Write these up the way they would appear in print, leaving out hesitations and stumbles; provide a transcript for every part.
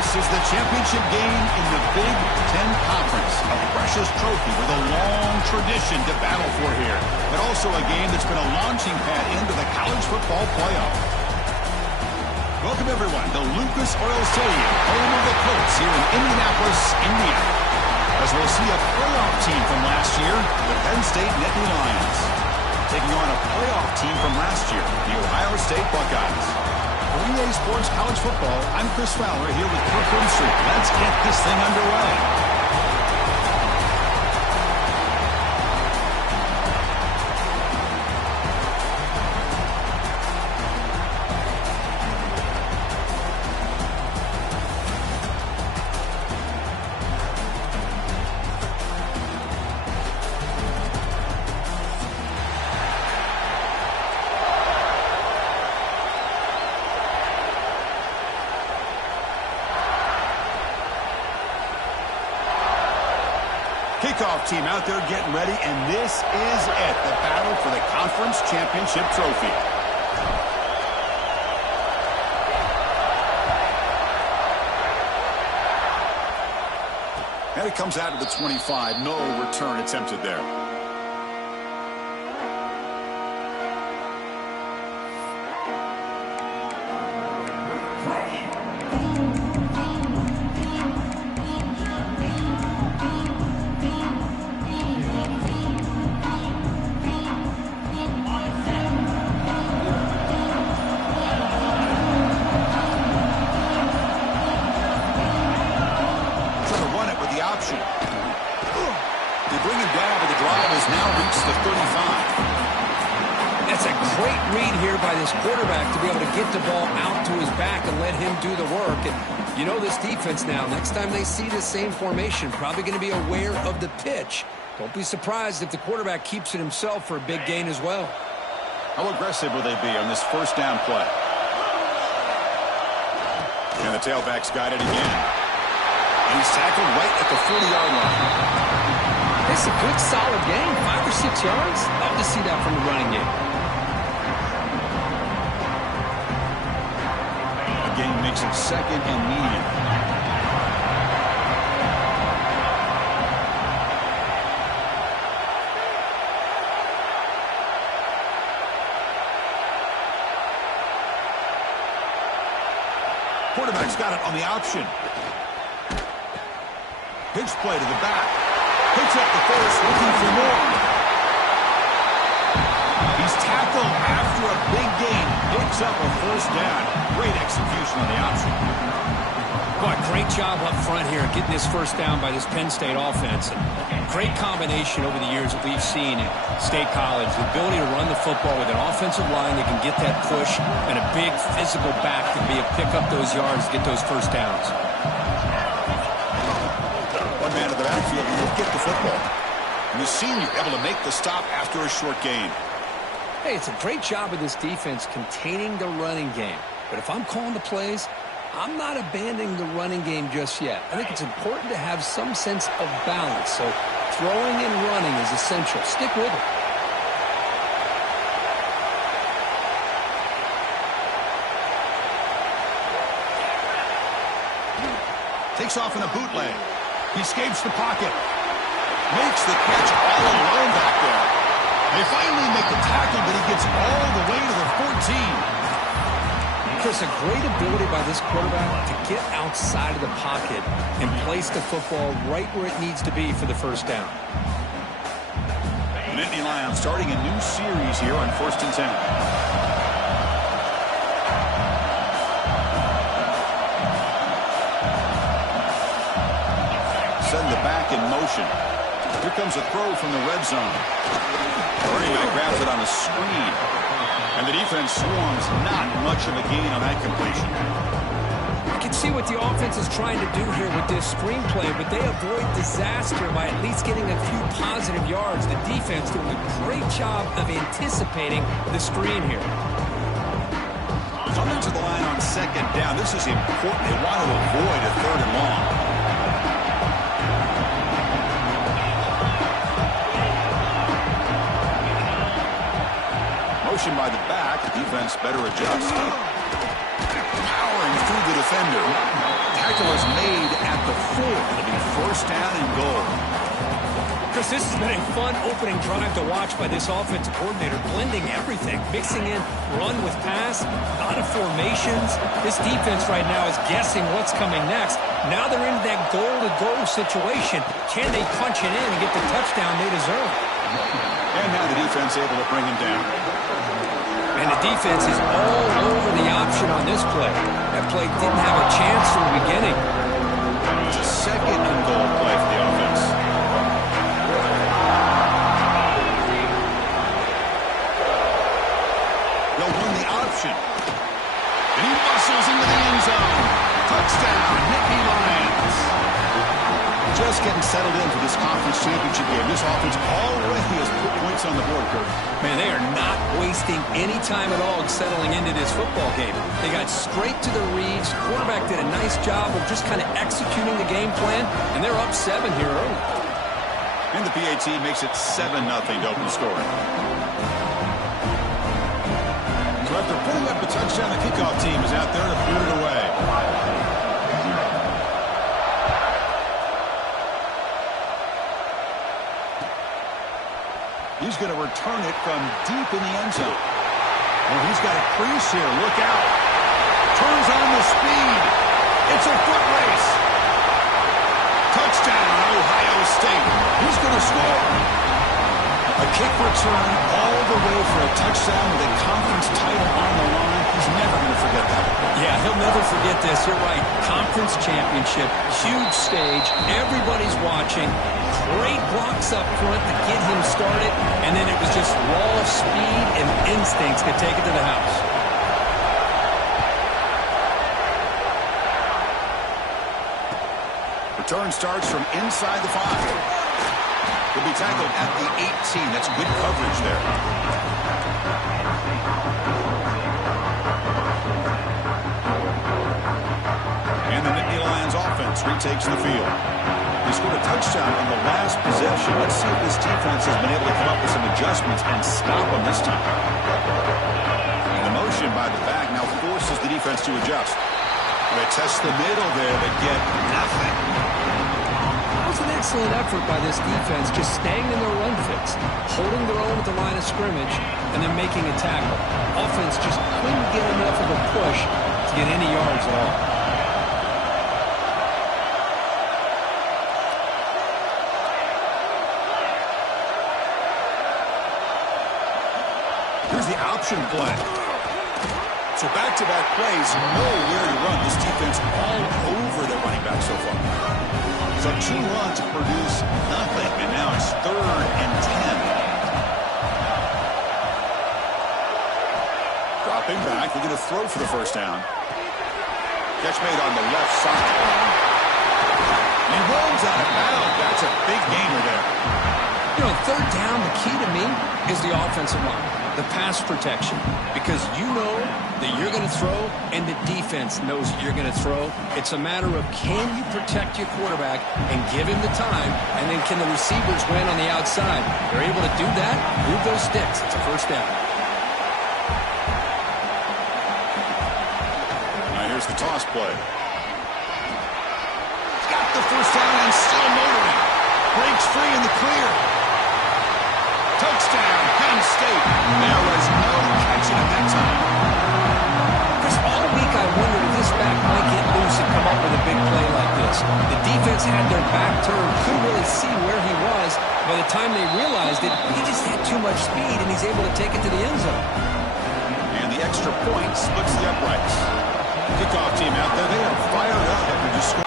This is the championship game in the Big Ten Conference. A precious trophy with a long tradition to battle for here. But also a game that's been a launching pad into the college football playoff. Welcome, everyone, to Lucas Oil Stadium, home of the Colts here in Indianapolis, Indiana. As we'll see a playoff team from last year, the Penn State Nittany Lions, taking on a playoff team from last year, the Ohio State Buckeyes. For EA Sports College Football, I'm Chris Fowler here with Kirk Winstreet. Let's get this thing underway. Kickoff team out there getting ready, and this is it, the battle for the conference championship trophy. And it comes out of the 25. No return attempted there. Now, next time they see the same formation, probably going to be aware of the pitch. Don't be surprised if the quarterback keeps it himself for a big gain as well. How aggressive will they be on this first down play? And the tailback's got it again. And he's tackled right at the 40-yard line. It's a good, solid gain, 5 or 6 yards. Love to see that from the running game. Game makes it second and medium. Quarterback's got it on the option. Pitch play to the back. Picks up the first, looking for more. He's tackled after a big gain. Picks up a first down. Great execution on the option. Boy, great job up front here getting this first down by this Penn State offense. And great combination over the years that we've seen at State College. The ability to run the football with an offensive line that can get that push and a big physical back to be able to pick up those yards, get those first downs. One man in the backfield will get the football. And the senior able to make the stop after a short gain. Hey, it's a great job of this defense containing the running game. But if I'm calling the plays, I'm not abandoning the running game just yet. I think it's important to have some sense of balance. So throwing and running is essential. Stick with it. Takes off in a bootleg. He escapes the pocket. Makes the catch all alone back there. They finally make the tackle, but he gets all the way to the 14. Chris, a great ability by this quarterback to get outside of the pocket and place the football right where it needs to be for the first down. Nittany Lions starting a new series here on 1st and 10. Send the back in motion. Here comes a throw from the red zone. Running back grabs it on a screen. And the defense swarms. Not much of a gain on that completion. You can see what the offense is trying to do here with this screenplay, but they avoid disaster by at least getting a few positive yards. The defense doing a great job of anticipating the screen here. Coming to the line on second down. This is important. They want to avoid a 3rd and long. Motion by the back. Defense better adjust. Powering through the defender. tackle is made at the 4. It'll be first down and goal. Chris, this has been a fun opening drive to watch by this offensive coordinator, blending everything, mixing in run with pass, a lot of formations. This defense right now is guessing what's coming next. Now they're in that goal-to-go situation. Can they punch it in and get the touchdown they deserve? And now the defense able to bring him down. And the defense is all over the option on this play. That play didn't have a chance from the beginning. It's a second and goal play for the offense. They'll run the option. And he muscles into the end zone. Touchdown, Nittany Lions. Just getting settled in for this conference championship game. This offense already has put points on the board, Kurt. Man, they are not wasting any time at all settling into this football game. They got straight to the reads. Quarterback did a nice job of just kind of executing the game plan, and they're up 7 here early. And the PAT makes it 7-0 to open the score. So after putting up a touchdown, the kickoff team is out there to boot it away. He's going to return it from deep in the end zone. Well, he's got a crease here. Look out. Turns on the speed. It's a foot race. Touchdown, Ohio State. He's going to score. A kick return all the way for a touchdown with a conference title on the line. He's never going to forget that. Yeah, he'll never forget this. You're right. Conference championship, huge stage. Everybody's watching. Great blocks up front to get him started, and then it was just raw speed and instincts to take it to the house. Return starts from inside the 5. He'll be tackled at the 18. That's good coverage there. And the Nittany Lions offense retakes the field. He scored a touchdown on the last possession. Let's see if this defense has been able to come up with some adjustments and stop them this time. And the motion by the back now forces the defense to adjust. They test the middle there, but get nothing. That was an excellent effort by this defense, just staying in their run fits, holding their own at the line of scrimmage, and then making a tackle. Offense just couldn't get enough of a push to get any yards at all. Here's the option play. So back-to-back plays, nowhere to run. This defense all over the running back so far. So 2 runs produce nothing, and now it's 3rd and 10. Dropping back, they're going to throw for the first down. Catch made on the left side. He runs out of bounds. That's a big gainer there. You know, 3rd down, the key to me is the offensive line, the pass protection, because you know that you're going to throw and the defense knows that you're going to throw. It's a matter of can you protect your quarterback and give him the time, and then can the receivers win on the outside? They're able to do that, move those sticks. It's a first down. Now here's the toss play. Got the first down and still motoring. Breaks free in the clear. Touchdown, Penn State. There was no catching at that time. Chris, all week I wondered if this back might get loose and come up with a big play like this. The defense had their back turned, couldn't really see where he was. By the time they realized it, he just had too much speed, and he's able to take it to the end zone. And the extra point splits the uprights. Kickoff team out there, they are fired up after just scoring.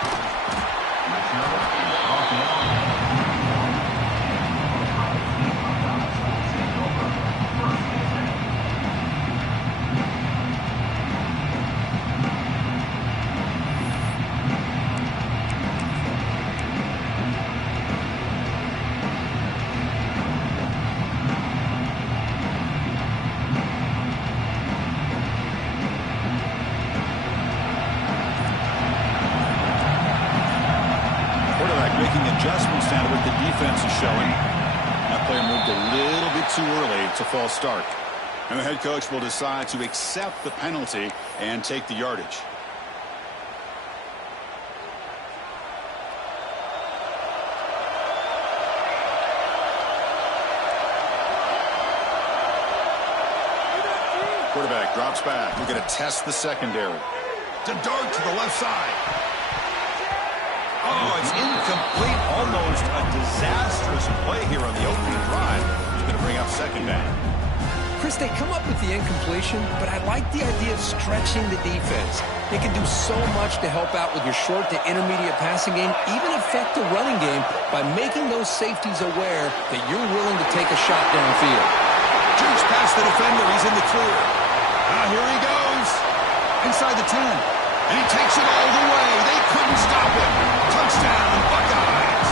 Adjustments down to what the defense is showing. That player moved a little bit too early. It's a false start. And the head coach will decide to accept the penalty and take the yardage. Quarterback drops back. We're going to test the secondary. To dart to the left side. Oh, it's incomplete. Almost a disastrous play here on the opening drive. He's going to bring up second down. Chris, they come up with the incompletion, but I like the idea of stretching the defense. They can do so much to help out with your short to intermediate passing game, even affect the running game by making those safeties aware that you're willing to take a shot downfield. Jukes past the defender. He's in the clear. Here he goes. Inside the 10. And he takes it all the way. They couldn't stop him. Touchdown, Buckeyes.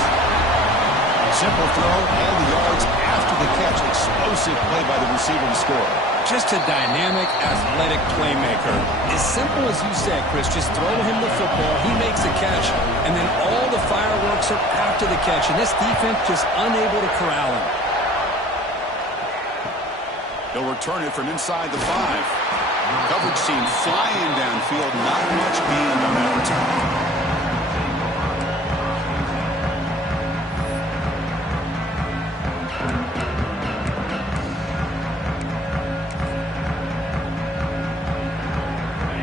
Simple throw, all the yards after the catch. Explosive play by the receiver to score. Just a dynamic, athletic playmaker. As simple as you said, Chris, just throw him the football, he makes the catch, and then all the fireworks are after the catch, and this defense just unable to corral him. They'll return it from inside the 5. Coverage team flying downfield, not much gain on that return.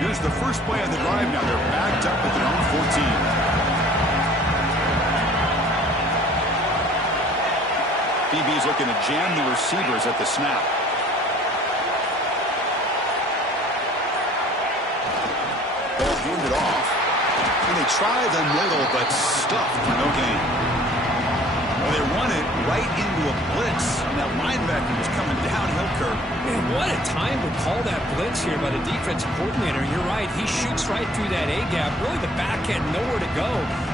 Here's the first play of the drive now. They're backed up with their own 14. DB's looking to jam the receivers at the snap. Ball handed off. And they try the middle, but stuffed for no gain. Well, they run it right into a blitz. And that linebacker was coming downhill curve. Man, what a time to call that blitz here by the defensive coordinator. You're right. He shoots right through that A-gap. Really, the back had nowhere to go.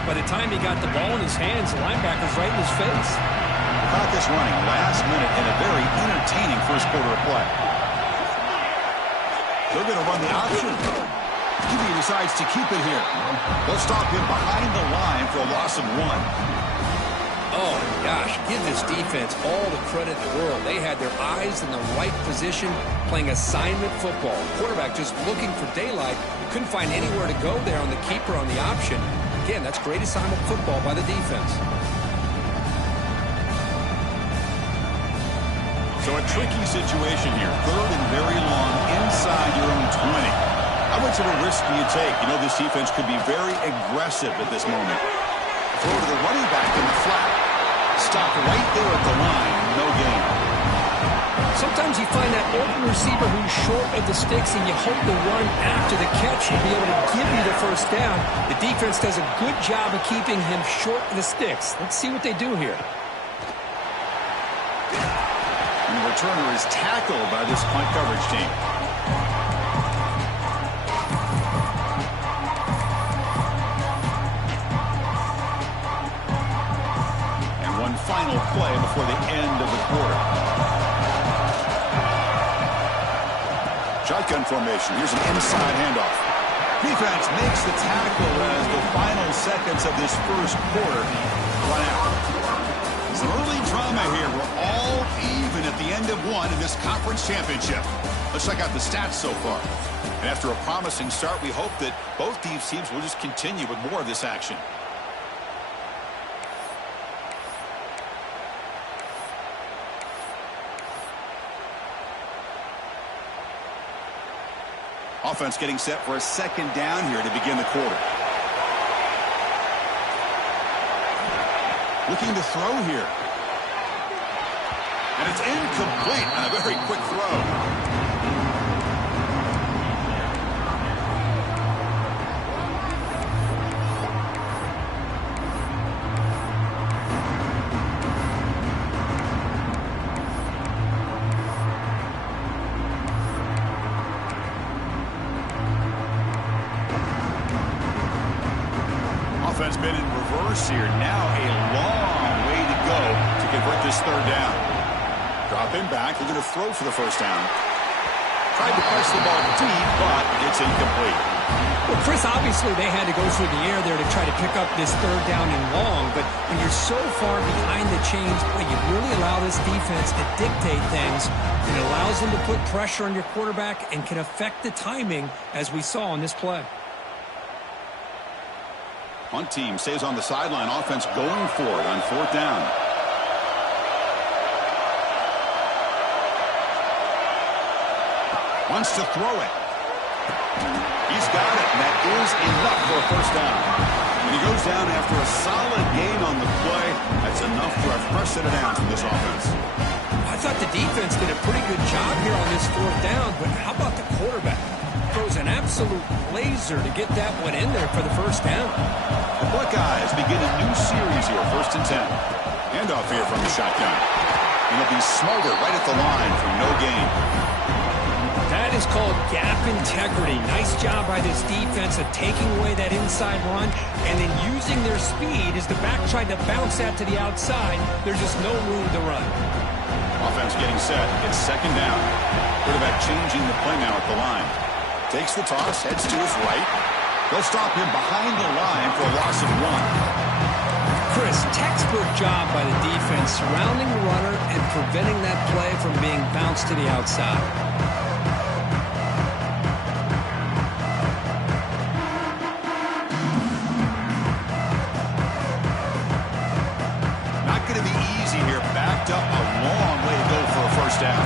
By the time he got the ball in his hands, the linebacker's right in his face. Clock is running last minute in a very entertaining first quarter of play. They're going to run the option. He decides to keep it here. They'll stop him behind the line for a loss of 1. Oh, gosh, give this defense all the credit in the world. They had their eyes in the right position, playing assignment football. Quarterback just looking for daylight. Couldn't find anywhere to go there on the keeper on the option. Again, that's great assignment football by the defense. So a tricky situation here. 3rd and very long inside your own 20. How much of a risk do you take? You know this defense could be very aggressive at this moment. Throw to the running back in the flat. Stop right there at the line. No gain. Sometimes you find that open receiver who's short of the sticks, and you hope the run after the catch will be able to give you the first down. The defense does a good job of keeping him short of the sticks. Let's see what they do here. And the returner is tackled by this punt coverage team. Final play before the end of the quarter. Shotgun formation. Here's an inside handoff. Defense makes the tackle as the final seconds of this first quarter run out. Some early drama here. We're all even at the end of one in this conference championship. Let's check out the stats so far. And after a promising start, we hope that both these teams will just continue with more of this action. Offense getting set for a second down here to begin the quarter. Looking to throw here. And it's incomplete on a very quick throw. Offense been in reverse here. Now a long way to go to convert this third down. Dropping back. They're going to throw for the first down. Tried to press the ball deep, but it's incomplete. Well, Chris, obviously they had to go through the air there to try to pick up this third down and long, but when you're so far behind the chains, boy, you really allow this defense to dictate things, and it allows them to put pressure on your quarterback and can affect the timing, as we saw on this play. Punt team stays on the sideline. Offense going for it on fourth down. Wants to throw it. He's got it, and that is enough for a first down. And he goes down after a solid gain on the play. That's enough for a fresh set of downs from this offense. I thought the defense did a pretty good job here on this fourth down, but how about the quarterback? Throws an absolute laser to get that one in there for the first down. The Buckeyes begin a new series here, 1st and 10. Handoff here from the shotgun. And it'll be Smolder right at the line for no gain. That is called gap integrity. Nice job by this defense of taking away that inside run and then using their speed as the back tried to bounce that to the outside. There's just no room to run. Offense getting set. It's 2nd down. Quarterback changing the play now at the line. Takes the toss, heads to his right. They'll stop him behind the line for a loss of 1. Chris, textbook job by the defense surrounding the runner and preventing that play from being bounced to the outside. Not going to be easy here. Backed up a long way to go for a first down.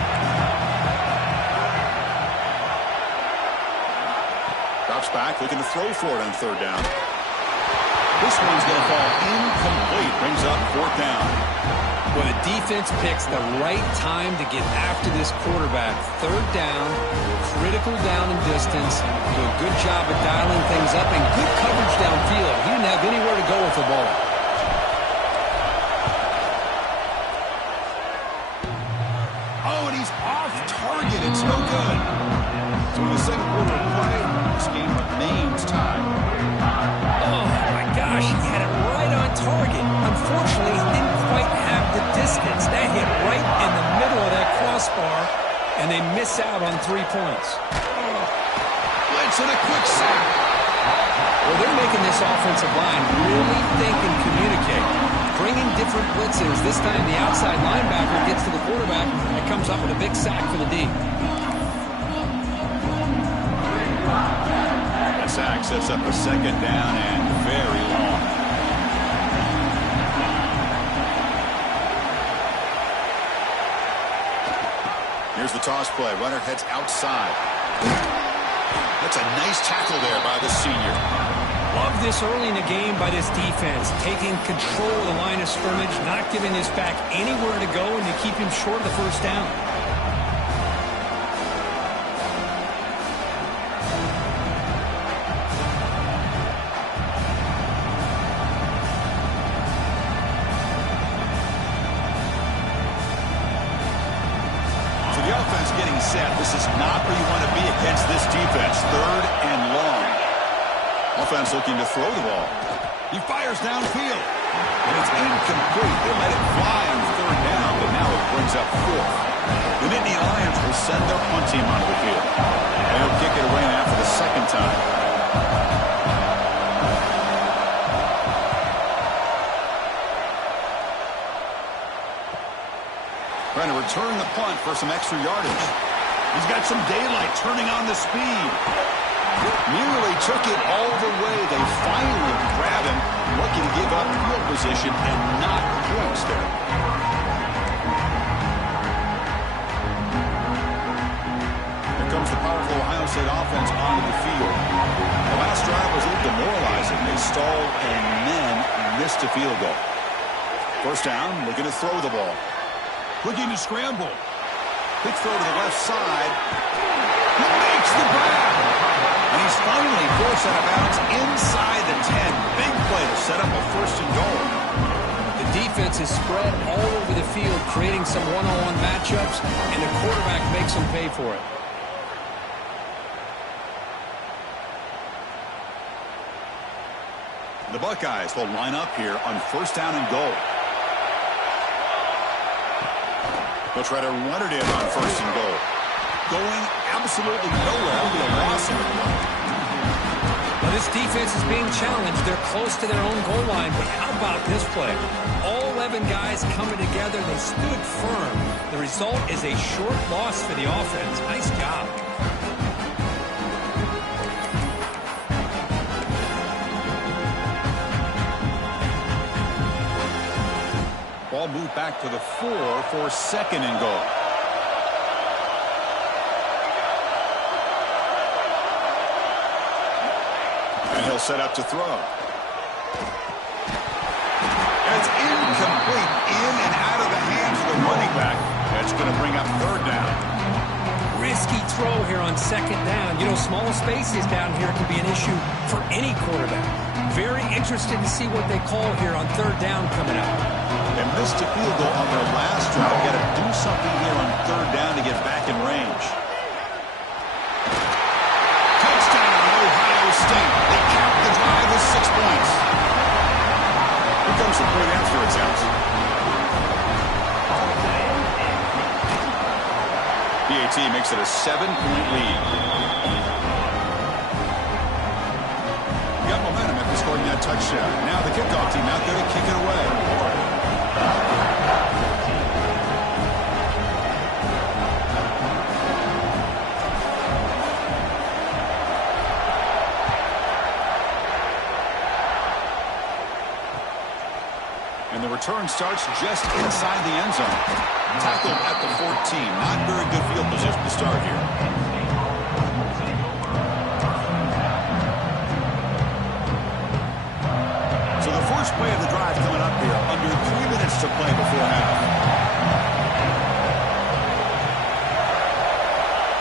Drops back, looking to throw for it on 3rd down. This one's going to fall incomplete. Brings up 4th down. Well, the defense picks the right time to get after this quarterback. 3rd down, critical down and distance. Do a good job of dialing things up and good coverage downfield. He didn't have anywhere to go with the ball. Oh, and he's off target. It's no good. So in the 2nd quarter of play, this game remains tied. Oh, my gosh, he had it right on target. Unfortunately, he didn't quite have the distance. That hit right in the middle of that crossbar, and they miss out on 3 points. Blitz and a quick sack. Well, they're making this offensive line really think and communicate. Bringing different blitzes. This time the outside linebacker gets to the quarterback and comes up with a big sack for the D. That sack sets up a 2nd down and very long. Here's the toss play. Runner heads outside. That's a nice tackle there by the senior. Love this early in the game by this defense. Taking control of the line of scrimmage, not giving this back anywhere to go, and to keep him short of the first down. So the offense getting set. This is not where you want to be against this defense. 3rd and long. Offense looking to throw the ball. He fires downfield. And it's incomplete. They let it fly on 3rd down, but now it brings up 4th. The Nittany Lions will send their punt team onto the field. And they'll kick it away now for the 2nd time. Trying to return the punt for some extra yardage. He's got some daylight, turning on the speed. Nearly took it all the way. They finally grab him, looking to give up field position and not points there. Here comes the powerful Ohio State offense onto the field. The last drive was a little demoralizing. They stalled and then missed a field goal. 1st down, looking to throw the ball. Looking to scramble. Quick throw to the left side. He makes the grab. And he's finally forced out of bounds inside the 10. Big play to set up a 1st and goal. The defense is spread all over the field, creating some one-on-one matchups, and the quarterback makes them pay for it. The Buckeyes will line up here on 1st down and goal. They'll try to run it in on 1st and goal. Going absolutely nowhere with a loss of it. Well, this defense is being challenged. They're close to their own goal line, but how about this play? All 11 guys coming together. They stood firm. The result is a short loss for the offense. Nice job. Ball moved back to the 4 for 2nd and goal. set up to throw. It's incomplete. In and out of the hands of the running back. That's going to bring up third down. Risky throw here on second down. You know, small spaces down here can be an issue for any quarterback. Very interested to see what they call here on third down coming up. They missed a field goal on their last drive. Got to do something here on third down to get back in range. Touchdown, Ohio State. They cap the drive with 6 points. Here comes the point after attempt. PAT makes it a 7-point lead. Got momentum after scoring that touchdown. Now the kickoff team out there to kick it away. And the return starts just inside the end zone. Tackled at the 14. Not very good field position to start here. So the first play of the drive coming up here. Under 3 minutes to play before half.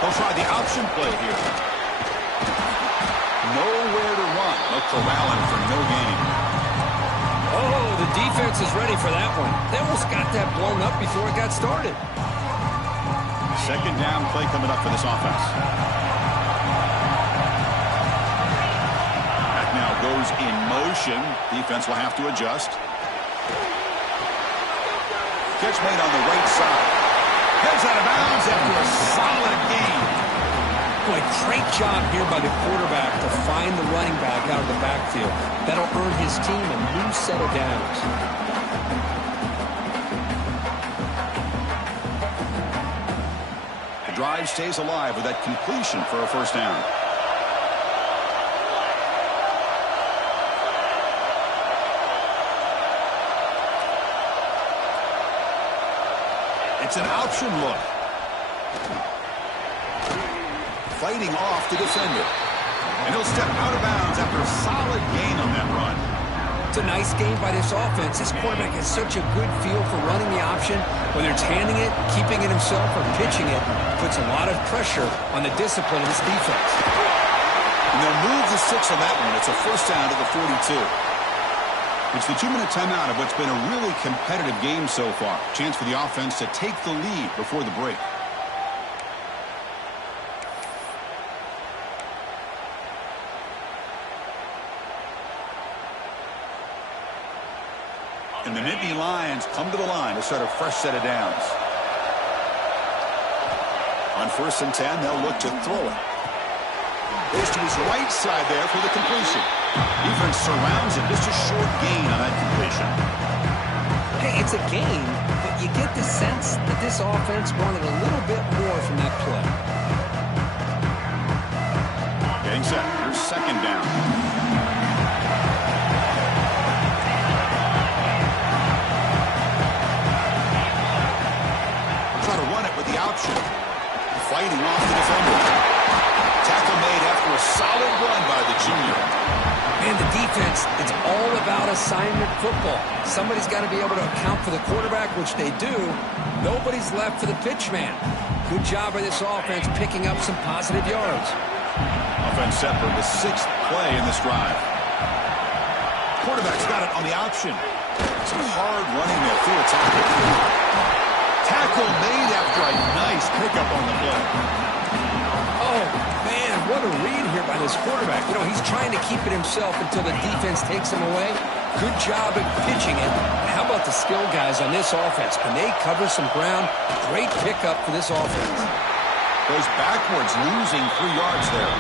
They'll try the option play here. Nowhere to run. They'll corral him for no gain. Oh, the defense is ready for that one. They almost got that blown up before it got started. Second down play coming up for this offense. That now goes in motion. Defense will have to adjust. Catch made on the right side. Heads out of bounds after a solid gain. Boy, great job here by the quarterback to find the running back out of the backfield. That'll earn his team a new set of downs. The drive stays alive with that completion for a first down. It's an option look. Fighting off the defender. And he'll step out of bounds after a solid gain on that run. It's a nice game by this offense. This quarterback has such a good feel for running the option. Whether it's handing it, keeping it himself, or pitching it, puts a lot of pressure on the discipline of this defense. And they'll move the 6 on that one. It's a first down to the 42. It's the 2-minute timeout of what's been a really competitive game so far. Chance for the offense to take the lead before the break. And the Nittany Lions come to the line to start a fresh set of downs. On 1st and 10, they'll look to throw it. Goes to his right side there for the completion. Defense surrounds him. Just a short gain on that completion. Hey, it's a gain, but you get the sense that this offense wanted a little bit more from that play. Getting set. Here's second down. Try to run it with the option. Fighting off the defender. Tackle made after a solid run by the junior. Man, the defense, it's all about assignment football. Somebody's got to be able to account for the quarterback, which they do. Nobody's left for the pitch man. Good job by this offense picking up some positive yards. Offense set for the 6th play in this drive. Quarterback's got it on the option. Some hard running there through a tackle. Tackle made after a nice pickup on the play. Oh, man, what a read here by this quarterback. You know, he's trying to keep it himself until the defense takes him away. Good job at pitching it. How about the skill guys on this offense? Can they cover some ground? Great pickup for this offense. Goes backwards, losing 3 yards there.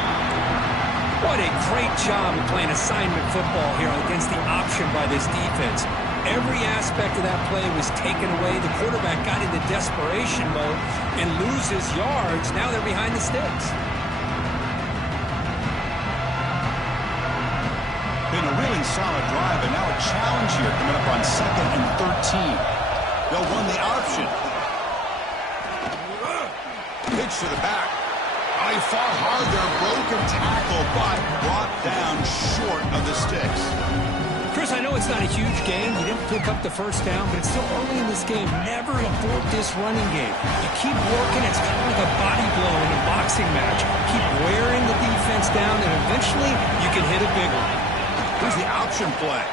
What a great job of playing assignment football here against the option by this defense. Every aspect of that play was taken away. The quarterback got into desperation mode and loses yards. Now they're behind the sticks. Been a really solid drive, and now a challenge here coming up on 2nd and 13. They'll run the option. Pitch to the back. Oh, he fought hard there. Broken tackle, but brought down short of the sticks. Chris, I know it's not a huge game. You didn't pick up the first down, but it's still early in this game. Never abort this running game. You keep working. It's kind of like a body blow in a boxing match. Keep wearing the defense down, and eventually you can hit a big one. Here's the option play.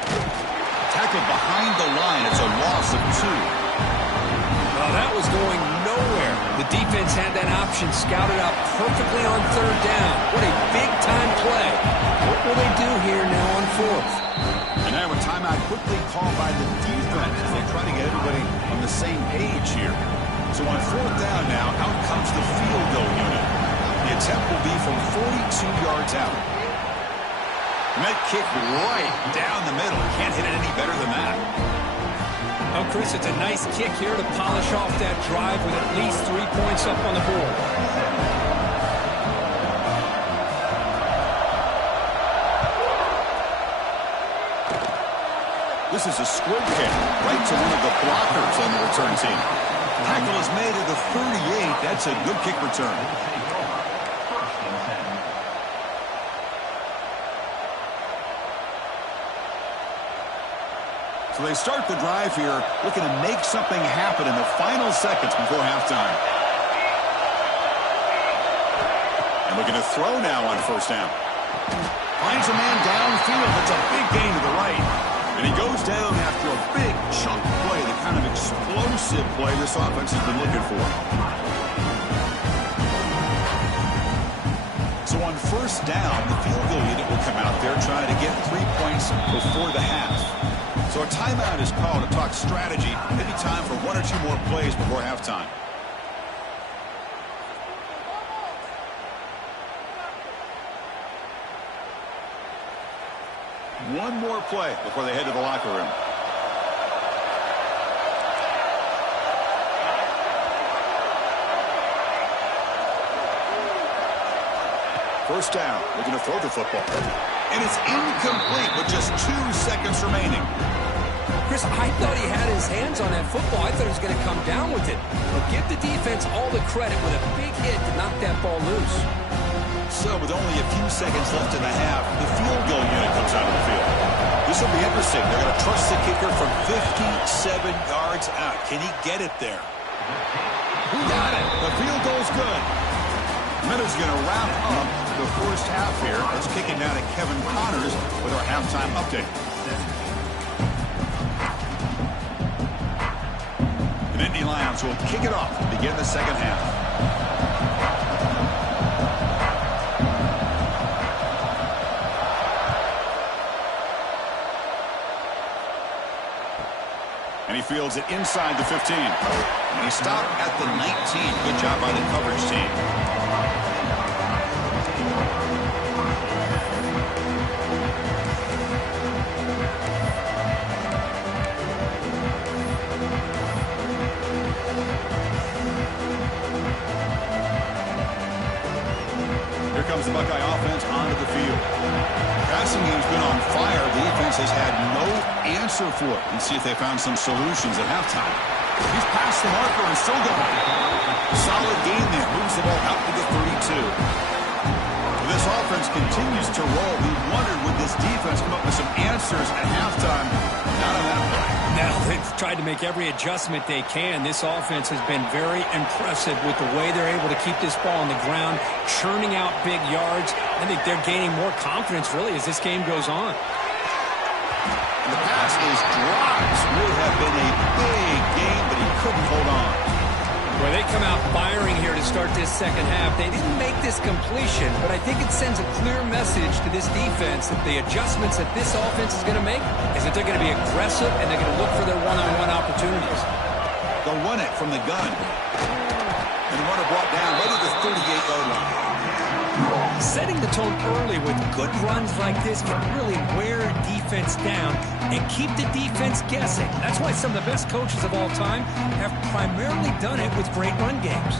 Tackled behind the line. It's a loss of 2. Well, that was going nowhere. The defense had that option scouted out perfectly on 3rd down. What a big-time play. What will they do here now on 4th? And now a timeout quickly called by the defense as they try to get everybody on the same page here. So on 4th down now, out comes the field goal unit. The attempt will be from 42 yards out. And that kick right down the middle. Can't hit it any better than that. Oh, Chris, it's a nice kick here to polish off that drive with at least 3 points up on the board. This is a squib kick right to one of the blockers on the return team. Tackle is made at the 38. That's a good kick return. So they start the drive here, looking to make something happen in the final seconds before halftime. And looking to throw now on 1st down. Finds a man downfield. It's a big gain to the right. And he goes down after a big chunk play, the kind of explosive play this offense has been looking for. So on 1st down, the field goal unit will come out there trying to get 3 points before the half. So a timeout is called to talk strategy. Maybe time for 1 or 2 more plays before halftime. One more play before they head to the locker room. First down, looking to throw the football. And it's incomplete with just 2 seconds remaining. Chris, I thought he had his hands on that football. I thought he was going to come down with it. But give the defense all the credit with a big hit to knock that ball loose. So with only a few seconds left in the half, the field goal unit comes out of the field. This will be interesting. They're going to trust the kicker from 57 yards out. Can he get it there? He got it. The field goal's good. Miller's going to wrap up the first half here. Let's kick it down to Kevin Connors with our halftime update. The Nittany Lions will kick it off to begin the second half. And he fields it inside the 15. And he stopped at the 19. Good job by the coverage team. Here comes the Buckeye offense onto the field. Passing game's been on fire. The defense has had no answer for it. And see if they found some solutions at halftime. He's past the marker and still going. Solid game there. Moves the ball out to the 32. This offense continues to roll. We wondered, would this defense come up with some answers at halftime? Not on that play. Now they've tried to make every adjustment they can. This offense has been very impressive with the way they're able to keep this ball on the ground, churning out big yards. I think they're gaining more confidence, really, as this game goes on. And the pass is dropped. Would have been a big game, but he couldn't hold on. Well, they come out firing here to start this second half. They didn't make this completion, but I think it sends a clear message to this defense that the adjustments that this offense is going to make is that they're going to be aggressive and they're going to look for their one-on-one opportunities. They'll run it from the gun. And the runner brought down right at the 38-yard line. Setting the tone early with good runs like this can really wear a defense down and keep the defense guessing. That's why some of the best coaches of all time have primarily done it with great run games.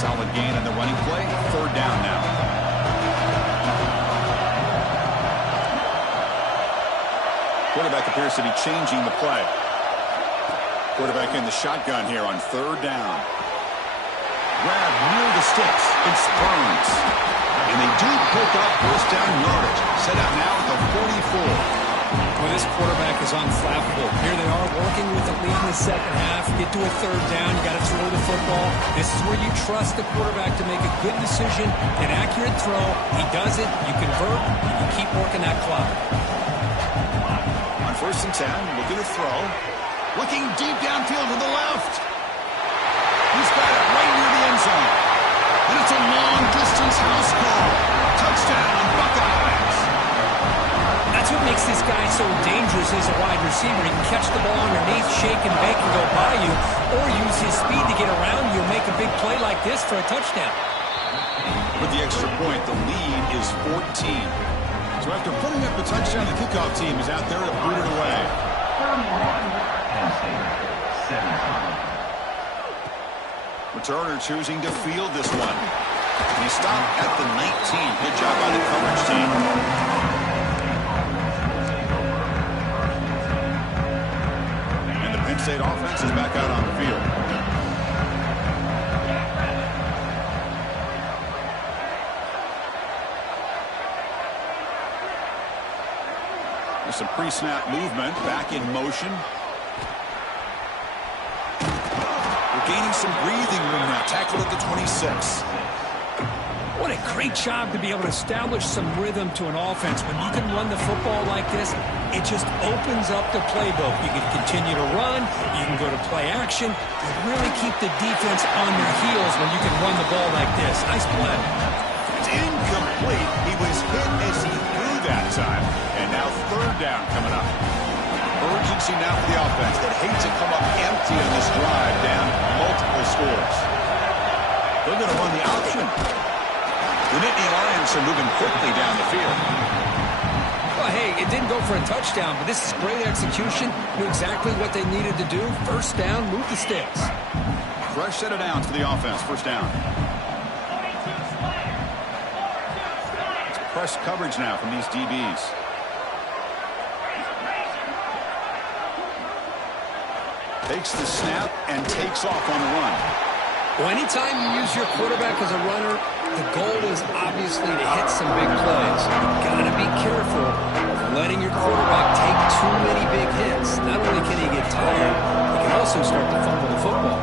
Solid gain on the running play. 3rd down now. Quarterback appears to be changing the play. Quarterback in the shotgun here on third down. Grab near the sticks. It's Burns. And they do pick up first down yardage. Set out now at the 44. Well, this quarterback is unflappable. Here they are working with the lead in the second half. Get to a third down. You got to throw the football. This is where you trust the quarterback to make a good decision, an accurate throw. He does it. You convert. And you keep working that clock. On 1st and 10, looking to throw. Looking deep downfield to the left. He's got it right near the end zone. And it's a long-distance house call. Touchdown, Buckeyes. That's what makes this guy so dangerous as a wide receiver. He can catch the ball underneath, shake and bake and go by you, or use his speed to get around you and make a big play like this for a touchdown. With the extra point, the lead is 14. So after putting up the touchdown, the kickoff team is out there to boot it away. Returner choosing to field this one. And he stopped at the 19. Good job by the coverage team. And the Penn State offense is back out on the field. There's some pre-snap movement, back in motion. Gaining some breathing room now. Tackled at the 26. What a great job to be able to establish some rhythm to an offense. When you can run the football like this, it just opens up the playbook. You can continue to run. You can go to play action. You really keep the defense on their heels when you can run the ball like this. Nice play. It's incomplete. He was hit as he threw that time. And now third down coming up. Urgency now for the offense that hates to come up empty on this drive, down multiple scores. They're going to run the option. The Nittany Lions are moving quickly down the field. Well, hey, it didn't go for a touchdown, but this is great execution. Knew exactly what they needed to do. First down, move the sticks. Fresh set of downs for the offense. First down. It's press coverage now from these DBs. Takes the snap and takes off on the run. Well, anytime you use your quarterback as a runner, the goal is obviously to hit some big plays. Got to be careful of letting your quarterback take too many big hits. Not only can he get tired, he can also start to fumble the football.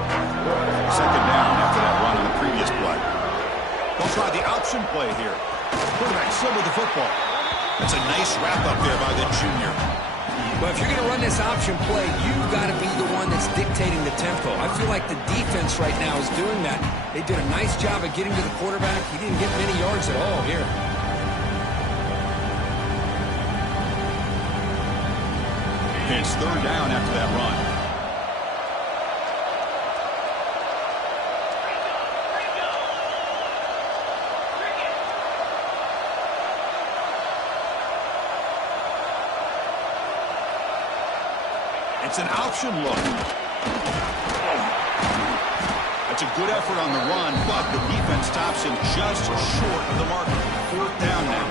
Second down after that run on the previous play. They'll try the option play here. Quarterback still with the football. That's a nice wrap up there by the junior. Well, if you're going to run this option play, you've got to be the one that's dictating the tempo. I feel like the defense right now is doing that. They did a nice job of getting to the quarterback. He didn't get many yards at all here. It's third down after that run. It's an option look. That's a good effort on the run, but the defense stops him just short of the mark. Fourth down now.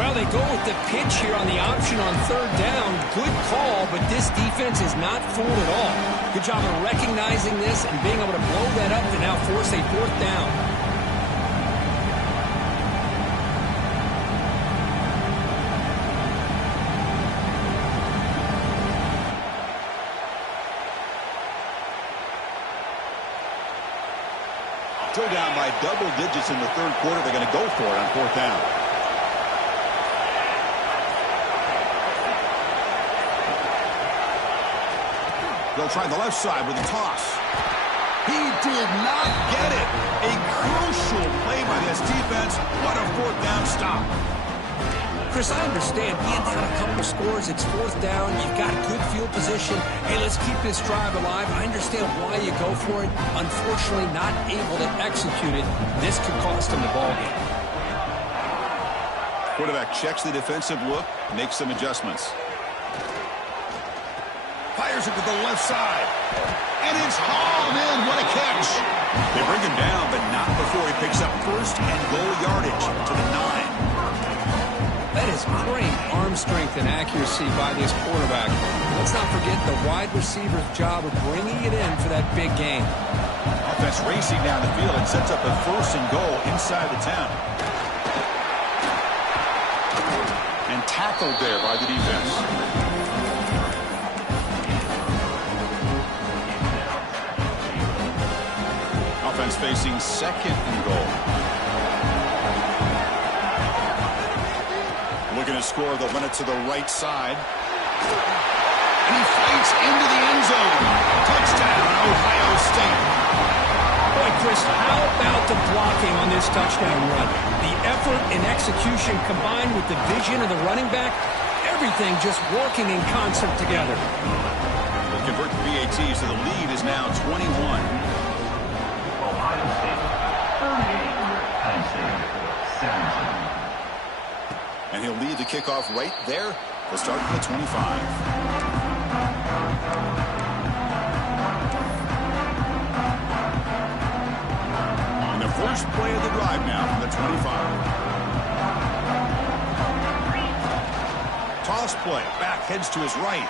Well, they go with the pitch here on the option on third down. Good call, but this defense is not fooled at all. Good job of recognizing this and being able to blow that up to now force a fourth down. Still down by double digits in the third quarter. They're going to go for it on fourth down. They'll try the left side with a toss. He did not get it. A crucial play by this defense. What a fourth down stop. Chris, I understand being down a couple of scores, it's fourth down, you've got good field position. Hey, let's keep this drive alive. I understand why you go for it. Unfortunately, not able to execute it. This could cost him the ball game. Quarterback checks the defensive look, makes some adjustments. Fires it to the left side. And it's hauled in. What a catch. They bring him down, but not before he picks up first and goal yardage to the 9. That That is great arm strength and accuracy by this quarterback. Let's not forget the wide receiver's job of bringing it in for that big game. Offense racing down the field and sets up a 1st and goal inside the 10. And tackled there by the defense. Offense facing 2nd and goal. Looking to score, they'll run it to the right side. And he fights into the end zone. Touchdown, Ohio State. Boy, Chris, how about the blocking on this touchdown run? The effort and execution combined with the vision of the running back, everything just working in concert together. They convert the PAT, so the lead is now 21. Ohio State 38, Penn State 17. And he'll lead the kickoff right there. They'll start from the 25. And the first play of the drive now from the 25. Toss play. Back heads to his right.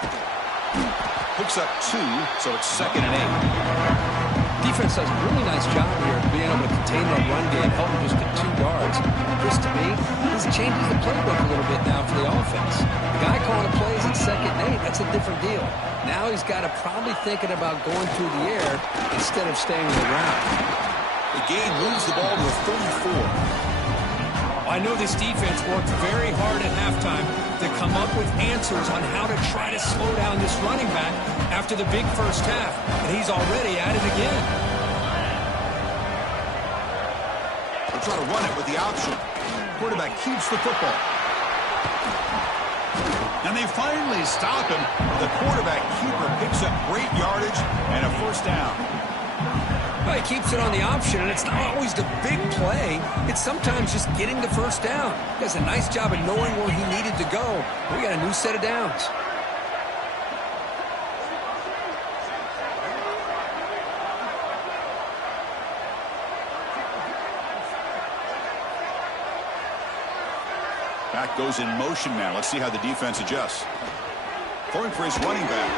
Picks up 2, so it's 2nd and 8. Defense does a really nice job here of being able to contain that run game, help him just get 2 yards. This, to me, this changes the playbook a little bit now for the offense. The guy calling the plays at 2nd and 8, that's a different deal. Now he's got to probably thinking about going through the air instead of staying on the ground. The game moves the ball to a 34. I know this defense worked very hard at halftime to come up with answers on how to try to slow down this running back after the big first half, and he's already at it again. They'll try to run it with the option. Quarterback keeps the football. And they finally stop him. The quarterback keeper picks up great yardage and a 1st down. Well, he keeps it on the option, and it's not always the big play. It's sometimes just getting the 1st down. He does a nice job of knowing where he needed to go. We got a new set of downs. Back goes in motion now. Let's see how the defense adjusts. Throwing for his running back.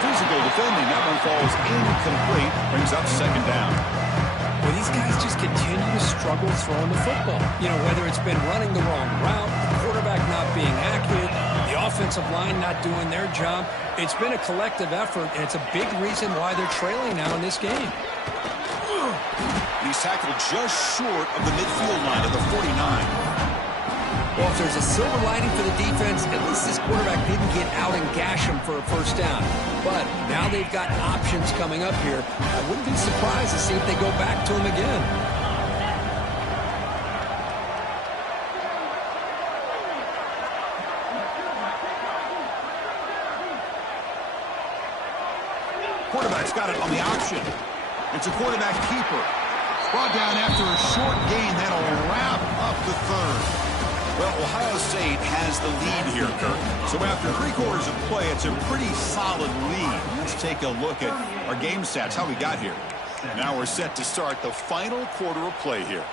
Physical defending. That one falls incomplete. Brings up 2nd down. Well, these guys just continue to struggle throwing the football. You know, whether it's been running the wrong route, the quarterback not being accurate, the offensive line not doing their job. It's been a collective effort, and it's a big reason why they're trailing now in this game. He's tackled just short of the midfield line at the 49. Well, if there's a silver lining for the defense, at least this quarterback didn't get out and gash him for a 1st down. But now they've got options coming up here. I wouldn't be surprised to see if they go back to him again. Quarterback's got it on the option. It's a quarterback keeper. Brought down after a short gain. That'll wrap up the 3rd. Well, Ohio State has the lead here, Kirk. So after 3/4 of play, it's a pretty solid lead. Let's take a look at our game stats, how we got here. Now we're set to start the final quarter of play here.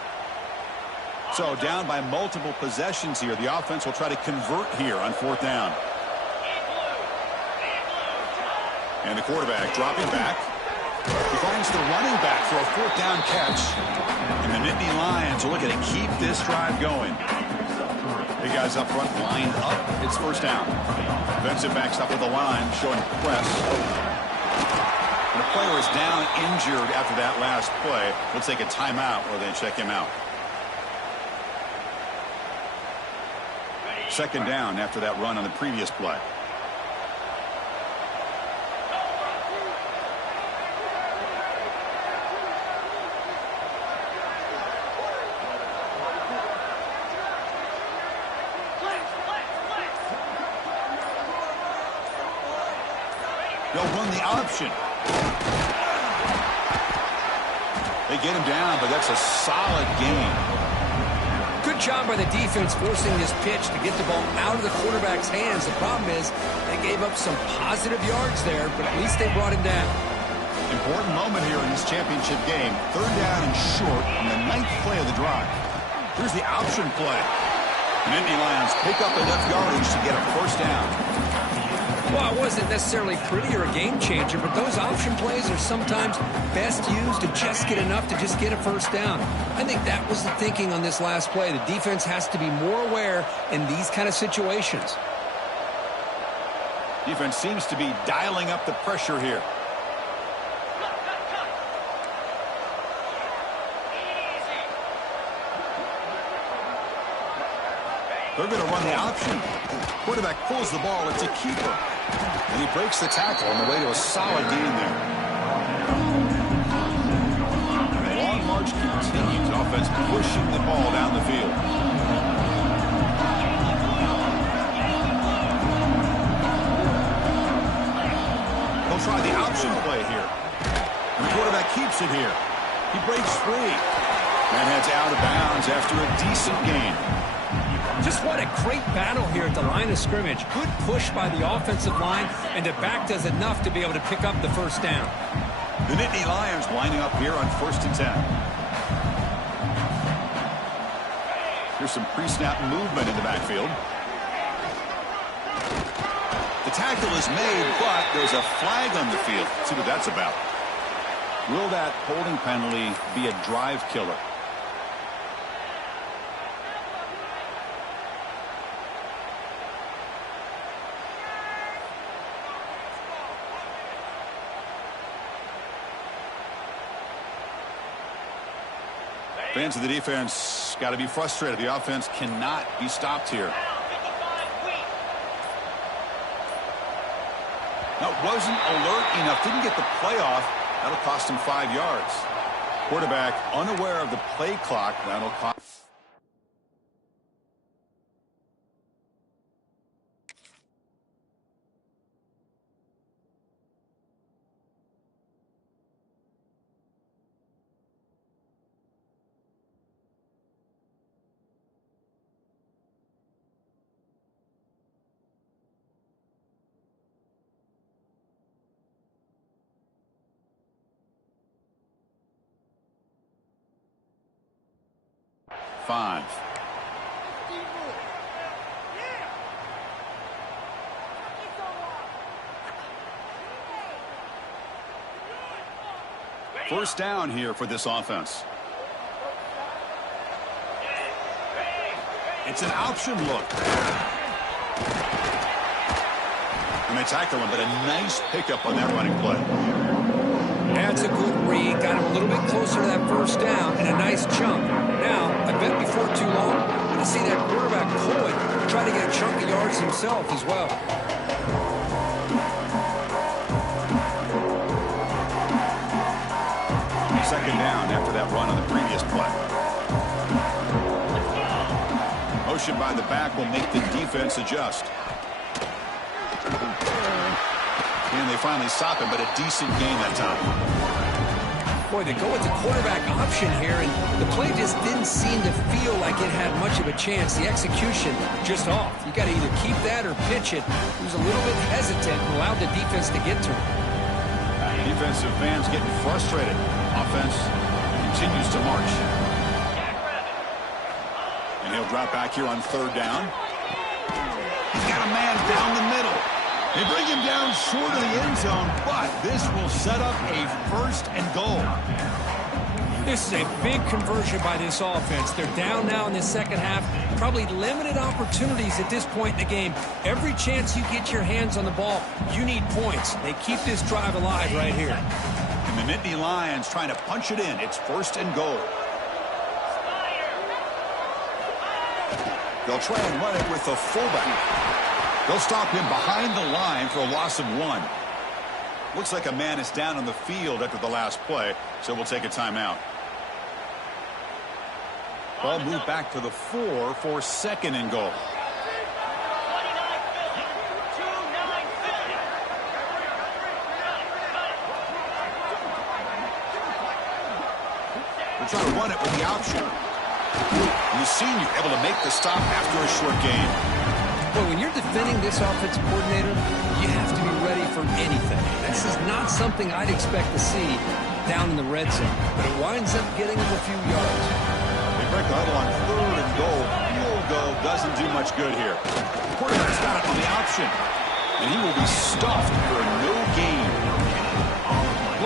So down by multiple possessions here. The offense will try to convert here on 4th down. And the quarterback dropping back. He finds the running back for a 4th down catch. And the Nittany Lions are looking to keep this drive going. Big guys up front, lined up. It's 1st down. Defensive backs up at the line, showing press. And the player is down injured after that last play. We'll take a timeout or they check him out. 2nd down after that run on the previous play. They'll run the option. They get him down, but that's a solid gain. Good job by the defense forcing this pitch to get the ball out of the quarterback's hands. The problem is they gave up some positive yards there, but at least they brought him down. Important moment here in this championship game. 3rd down and short on the 9th play of the drive. Here's the option play. And Nittany Lions pick up enough yardage to get a first down. Well, it wasn't necessarily pretty or a game changer, but those option plays are sometimes best used to just get enough to just get a first down. I think that was the thinking on this last play. The defense has to be more aware in these kind of situations. Defense seems to be dialing up the pressure here. They're going to run the option. Quarterback pulls the ball. It's a keeper. And he breaks the tackle on the way to a solid gain there. The long march continues. Offense pushing the ball down the field. They'll try the option play here. And the quarterback keeps it here. He breaks free. And heads out of bounds after a decent gain. Just what a great battle here at the line of scrimmage. Good push by the offensive line, and the back does enough to be able to pick up the first down. The Nittany Lions lining up here on 1st and 10. Here's some pre-snap movement in the backfield. The tackle is made, but there's a flag on the field. Let's see what that's about. Will that holding penalty be a drive killer? Fans of the defense got to be frustrated. The offense cannot be stopped here. No, wasn't alert enough. Didn't get the play off. That'll cost him 5 yards. Quarterback unaware of the play clock. That'll cost. Five. First down here for this offense. It's an option look. And they tackle him, but a nice pickup on that running play. That's a good read. Got him a little bit closer to that first down and a nice jump. Now, I bet before too long, we're going to see that quarterback pull it, try to get a chunk of yards himself as well. Second down after that run on the previous play. Motion by the back will make the defense adjust. And they finally stop him, but a decent gain that time. Boy, they go with the quarterback option here, and the play just didn't seem to feel like it had much of a chance. The execution just off. You got to either keep that or pitch it. He was a little bit hesitant and allowed the defense to get to him. Defensive fans getting frustrated. Offense continues to march. And he'll drop back here on 3rd down. He's got a man down the middle. They bring him down short of the end zone, but this will set up a 1st and goal. This is a big conversion by this offense. They're down now in the second half. Probably limited opportunities at this point in the game. Every chance you get your hands on the ball, you need points. They keep this drive alive right here. And the Nittany Lions trying to punch it in. It's 1st and goal. They'll try and run it with the fullback. They'll stop him behind the line for a loss of 1. Looks like a man is down on the field after the last play, so we'll take a timeout. Ball moved back to the 4 for 2nd and goal. They're trying to run it with the option. And the senior able to make the stop after a short gain. Well, when you're defending this offensive coordinator, you have to be ready for anything. This is not something I'd expect to see down in the red zone, but it winds up getting him a few yards. They break the huddle on 3rd and goal. Field goal doesn't do much good here. The quarterback's got it on the option. And he will be stuffed for no gain.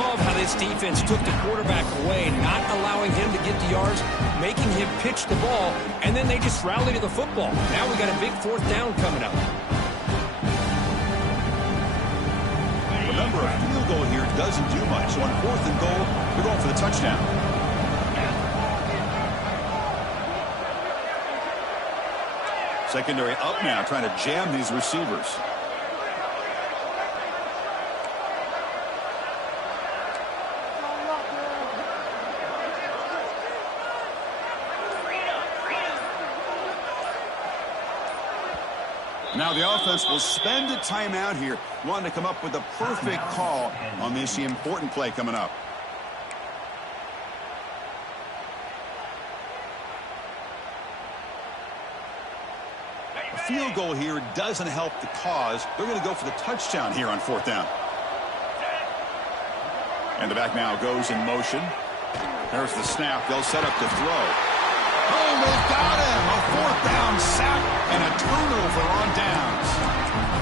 Love how this defense took the quarterback away, not allowing him to get the yards, making him pitch the ball, and then they just rally to the football. Now we got a big 4th down coming up. Remember, a field goal here doesn't do much. So on 4th and goal, they're going for the touchdown. Secondary up now, trying to jam these receivers. Now the offense will spend a timeout here, wanting to come up with a perfect call on this important play coming up. A field goal here doesn't help the cause. They're going to go for the touchdown here on 4th down. And the back now goes in motion. There's the snap. They'll set up to throw. Oh, they've got him. A 4th down sack and a turnover on downs.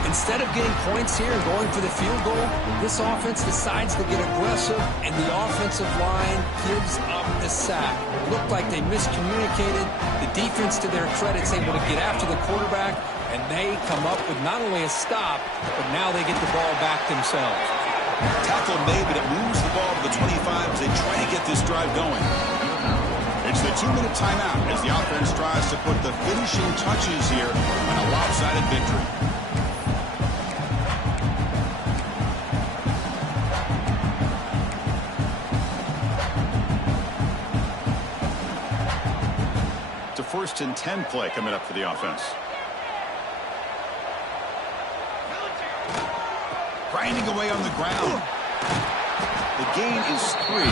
Instead of getting points here and going for the field goal, this offense decides to get aggressive, and the offensive line gives up the sack. It looked like they miscommunicated. The defense, to their credit, is able to get after the quarterback, and they come up with not only a stop, but now they get the ball back themselves. Tackle made, but it moves the ball to the 25 as they try to get this drive going. It's the 2-minute timeout as the offense tries to put the finishing touches here on a lopsided victory. It's a 1st and 10 play coming up for the offense. Grinding away on the ground. The gain is 3.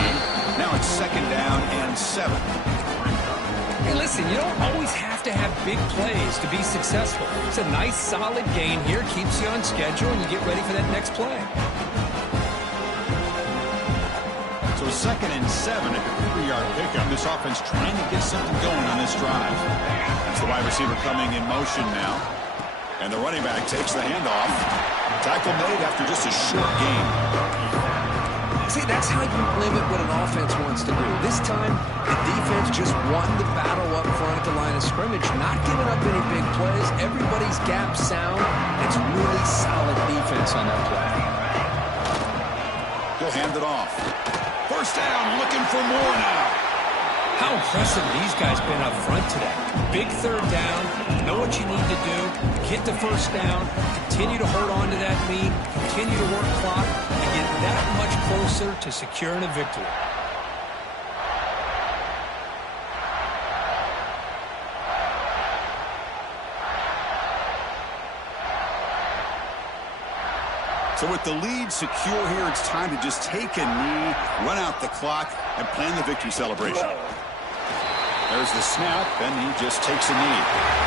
Now it's 2nd down and 7. Hey, listen, you don't always have to have big plays to be successful. It's a nice, solid gain here. Keeps you on schedule, and you get ready for that next play. So 2nd and 7 at the 3-yard pickup. This offense trying to get something going on this drive. That's the wide receiver coming in motion now. And the running back takes the handoff. Tackle made after just a short gain. See, that's how you limit what an offense wants to do. This time, the defense just won the battle up front at the line of scrimmage, not giving up any big plays. Everybody's gap sound. It's really solid defense on that play. He'll hand it off. 1st down, looking for more now. How impressive these guys been up front today. Big 3rd down. Know what you need to do. Get the 1st down. Continue to hold on to that lead. Continue to work clock. And get that much closer to securing a victory. So with the lead secure here, it's time to just take a knee, run out the clock, and plan the victory celebration. There's the snap, and he just takes a knee.